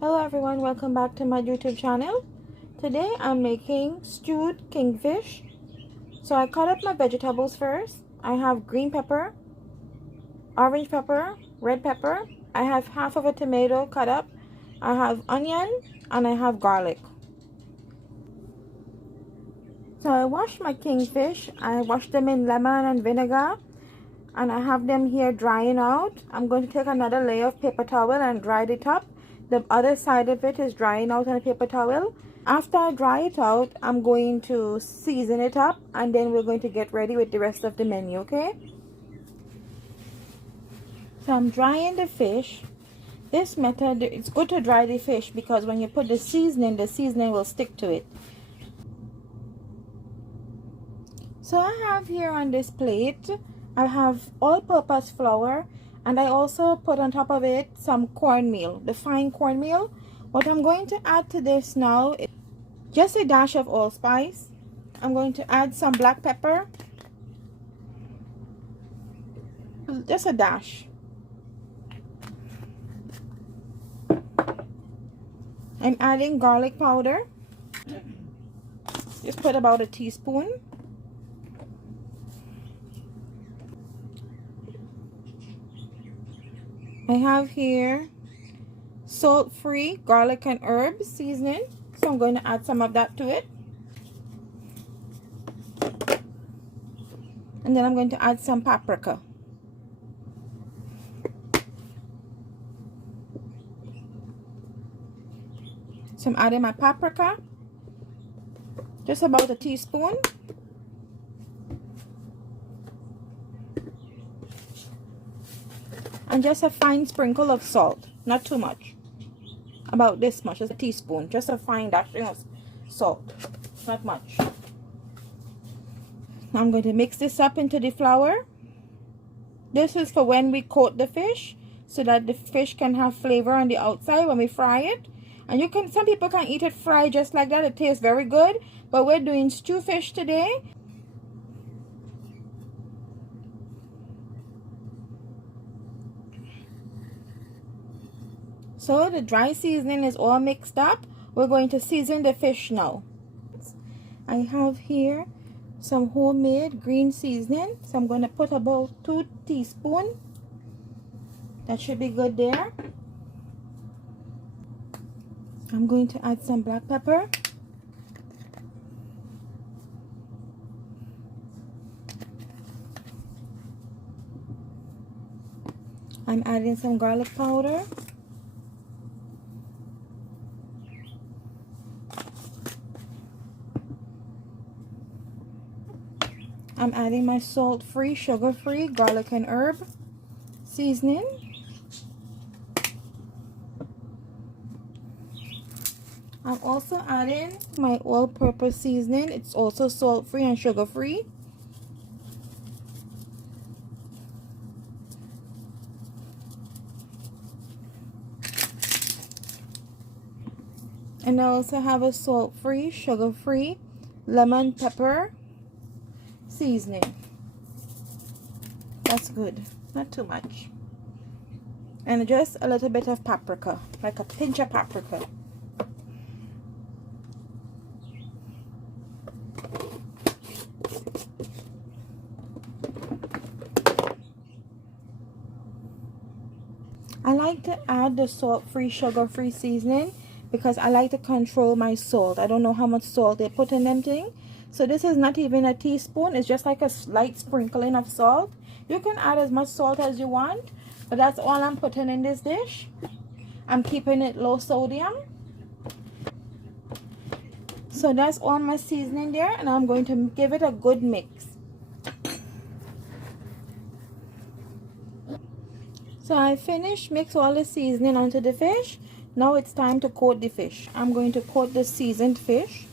Hello everyone, welcome back to my YouTube channel. Today I'm making stewed kingfish. So I cut up my vegetables first. I have green pepper, orange pepper, red pepper. I have half of a tomato cut up. I have onion and I have garlic. So I washed my kingfish. I washed them in lemon and vinegar and I have them here drying out. I'm going to take another layer of paper towel and dry it up. The other side of it is drying out on a paper towel. After I dry it out, I'm going to season it up and then we're going to get ready with the rest of the menu, okay? So I'm drying the fish. This method, it's good to dry the fish because when you put the seasoning will stick to it. So I have here on this plate, I have all-purpose flour and I also put on top of it some cornmeal, the fine cornmeal. What I'm going to add to this now is just a dash of allspice. I'm going to add some black pepper, just a dash. I'm adding garlic powder, just put about a teaspoon. I have here salt-free garlic and herb seasoning, so I'm going to add some of that to it. And then I'm going to add some paprika. So I'm adding my paprika, just about a teaspoon. And just a fine sprinkle of salt, not too much. About this much, just a teaspoon, just a fine dashing of salt, not much. Now I'm going to mix this up into the flour. This is for when we coat the fish, so that the fish can have flavor on the outside when we fry it. And you can, some people can eat it fried just like that. It tastes very good. But we're doing stew fish today. So the dry seasoning is all mixed up. We're going to season the fish now. I have here some homemade green seasoning. So I'm going to put about 2 teaspoons. That should be good there. I'm going to add some black pepper. I'm adding some garlic powder. I'm adding my salt-free, sugar-free garlic and herb seasoning. I'm also adding my all-purpose seasoning. It's also salt-free and sugar-free. And I also have a salt-free, sugar-free lemon pepper seasoning. That's good, not too much. And just a little bit of paprika, like a pinch of paprika. I like to add the salt-free, sugar-free seasoning because I like to control my salt. I don't know how much salt they put in them thing. So this is not even a teaspoon. It's just like a slight sprinkling of salt. You can add as much salt as you want, but that's all I'm putting in this dish. I'm keeping it low sodium. So that's all my seasoning there, and I'm going to give it a good mix. So I finished mix all the seasoning onto the fish. Now it's time to coat the fish. I'm going to coat the seasoned fish.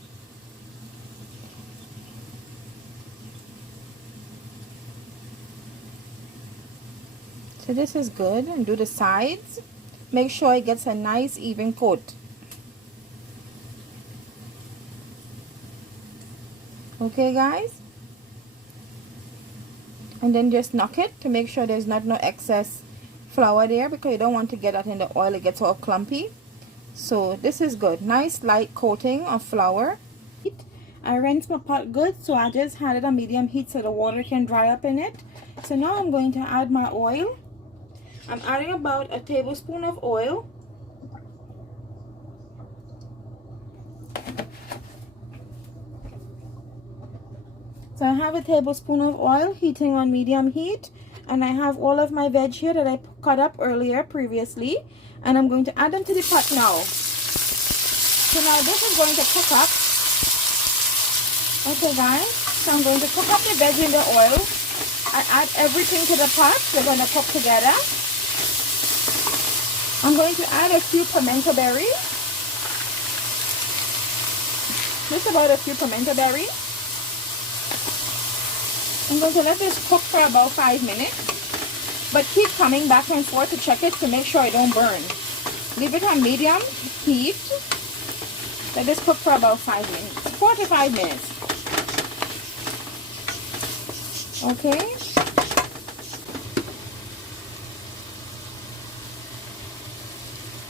So this is good, and do the sides. Make sure it gets a nice even coat. Okay guys? And then just knock it to make sure there's not no excess flour there, because you don't want to get that in the oil. It gets all clumpy. So this is good. Nice light coating of flour. I rinsed my pot good, so I just had it on medium heat so the water can dry up in it. So now I'm going to add my oil. I'm adding about a tablespoon of oil. So I have a tablespoon of oil heating on medium heat, and I have all of my veg here that I cut up earlier previously, and I'm going to add them to the pot now. So now this is going to cook up. Okay guys, so I'm going to cook up the veg in the oil. I add everything to the pot. We're going to cook together. I'm going to add a few pimento berries. Just about a few pimento berries. I'm going to let this cook for about 5 minutes. But keep coming back and forth to check it to make sure it don't burn. Leave it on medium heat. Let this cook for about 5 minutes. 4 to 5 minutes. Okay.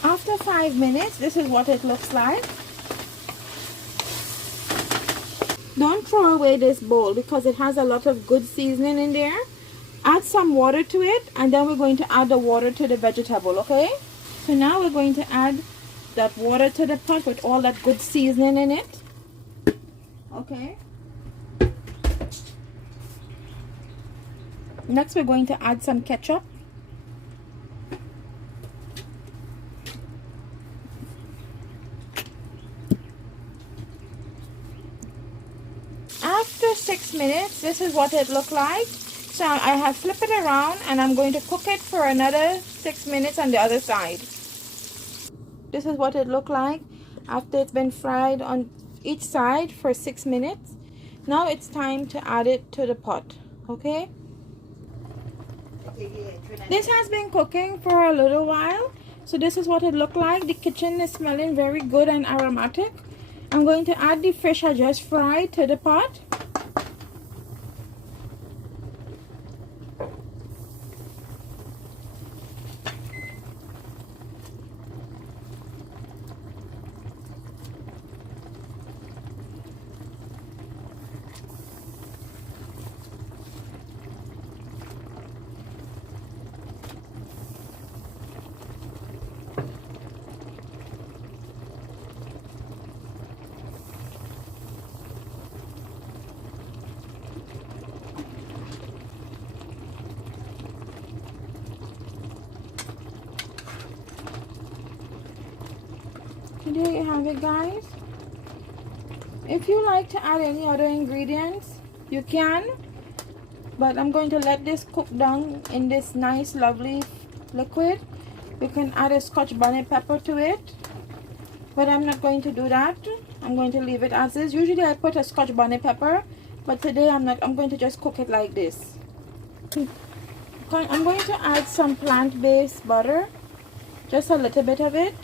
After 5 minutes, this is what it looks like. Don't throw away this bowl because it has a lot of good seasoning in there. Add some water to it, and then we're going to add the water to the vegetable, okay? So now we're going to add that water to the pot with all that good seasoning in it. Okay. Next we're going to add some ketchup. After 6 minutes, this is what it looked like. So I have flipped it around and I'm going to cook it for another 6 minutes on the other side. This is what it looked like after it's been fried on each side for 6 minutes. Now it's time to add it to the pot, okay? This has been cooking for a little while. So this is what it looked like. The kitchen is smelling very good and aromatic. I'm going to add the fish I just fried to the pot. There you have it, guys. If you like to add any other ingredients, you can, but I'm going to let this cook down in this nice lovely liquid. You can add a scotch bonnet pepper to it, but I'm not going to do that. I'm going to leave it as is. Usually I put a scotch bonnet pepper, but today I'm not. I'm going to just cook it like this. I'm going to add some plant-based butter, just a little bit of it.